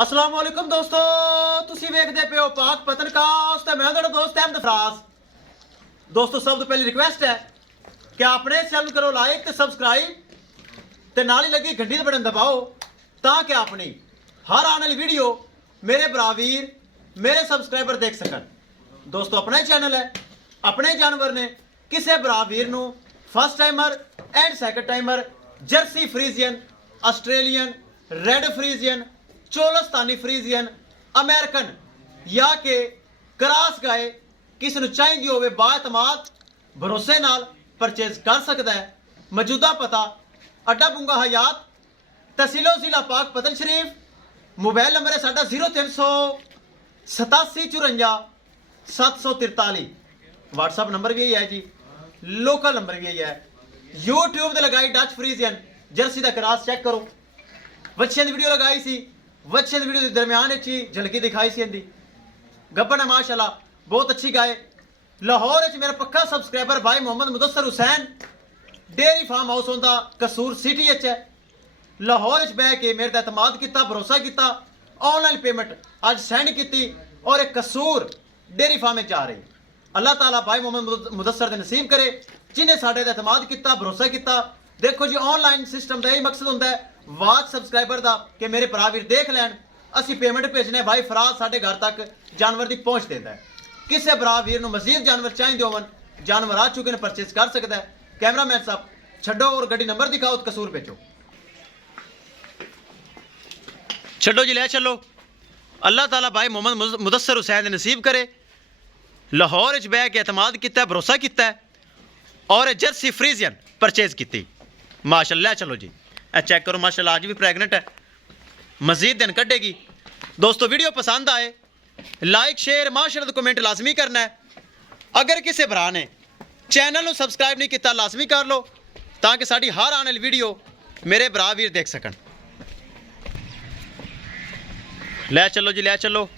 अस्सलाम वालेकुम दोस्तों, तुसी वेखदे पे हो पाक पतनकास्ट ते मैं तुहाडा दोस्त अहमद फराज। दोस्तों सब तो पहले रिक्वेस्ट है कि अपने चैनल करो लाइक ते सब्सक्राइब ते नाल ही लगी घंटी दे बटन दबाओ ताकि अपनी हर आने वाली वीडियो मेरे बरावीर मेरे सब्सक्राइबर देख सकन। दोस्तों अपना ही चैनल है, अपने जानवर ने किसी बरावीर नू first timer and second timer Jersey Friesian, Australian, red Friesian, Cholistani Friesian, American या के क्रास गाय किसी चाहिए होवे बाएतमाद भरोसे नाल परचेज कर सकता है। मौजूदा पता अड्डा बुंगा हयात, तहसीलो जिला पाक पतन शरीफ। मोबाइल नंबर है साडा 038754 व्हाट्सअप नंबर भी यही है जी, लोकल नंबर भी यही है। यूट्यूब ते लगाई डच फ्रीजियन जर्सी का क्रास चेक करो। वच्छे की वीडियो लगाई सी, वच्छे की वीडियो के दरम्यान ही झलकी दिखाई सी। इनकी गब्बन है माशाल्लाह, बहुत अच्छी गाय। लाहौर मेरा पक्का सब्सक्राइबर भाई Mohammad Mudassar Hussain, dairy farm house होंदा कसूर सिटी है। लाहौर बह के मेरे एतमाद किया, भरोसा किया, ऑनलाइन पेमेंट अज सेंड की और एक कसूर डेयरी फार्म जा रही। अल्लाह ताला भाई मोहम्मद मुदस्सर दे नसीब करे जिन्हें साढ़े एतमाद किया, भरोसा किया। देखो जी ऑनलाइन सिस्टम का यही मकसद होंदा है वाच सब्सक्राइबर का कि मेरे भरा वीर देख लैन, असी पेमेंट भेजने भाई फराज साढ़े घर तक जानवर की पहुँच देता है। किसी भरा वीर मजीद जानवर चाहिए होवन, जानवर आ चुके हैं, परचेज कर सकता है। कैमरामैन साहब छड्डो और गड्डी नंबर दिखाओ तो कसूर भेजो। छड्डो जी, ले चलो। अल्लाह ताला भाई मोहम्मद मुदस्सर हुसैन नसीब करे। लाहौर बह के एतमाद किया, भरोसा किया और जर्सी फ्रीजियन परचेज की माशाल्लाह। चलो जी ए चेक करो माशाल्लाह, आज भी प्रेगनेंट है, मजीद दिन कटेगी। दोस्तों वीडियो पसंद आए लाइक शेयर माशाल्लाह कमेंट लाजमी करना है। अगर किसी भरा ने चैनल को सब्सक्राइब नहीं किया लाजमी कर लो ताकि साड़ी हर आने वाली वीडियो मेरे भरा वीर देख सकन। ले चलो जी, ले चलो।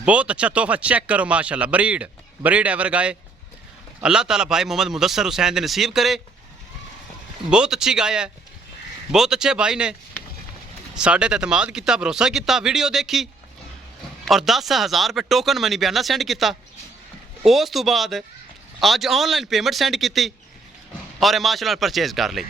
बहुत अच्छा तोहफा चेक करो माशाल्लाह, ब्रीड एवर गाय। अल्लाह ताला भाई मोहम्मद मुदस्सर हुसैन दे नसीब करे। बहुत अच्छी गाय है, बहुत अच्छे भाई ने साढ़े ते एतमाद किया, भरोसा किया, वीडियो देखी और 10,000 रुपये टोकन मनी बयाना सेंड किया। उस तो बाद अज ऑनलाइन पेमेंट सेंड की और माशाल्लाह परचेज कर ली।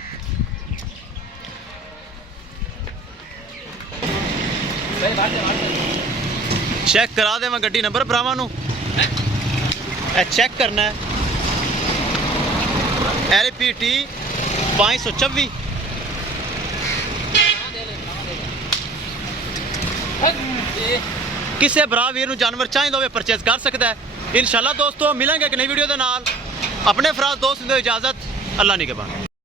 चेक करा दे मैं गड्डी नंबर भरावां नूं, चेक करना है LPT 524। किसी भरा वीर जानवर चाहिए हो परचेज कर सकता है। इंशाल्लाह दोस्तों मिलेंगे एक नई वीडियो के नाल। अपने फराज दोस्त दो इजाजत, अल्लाह निगहबान।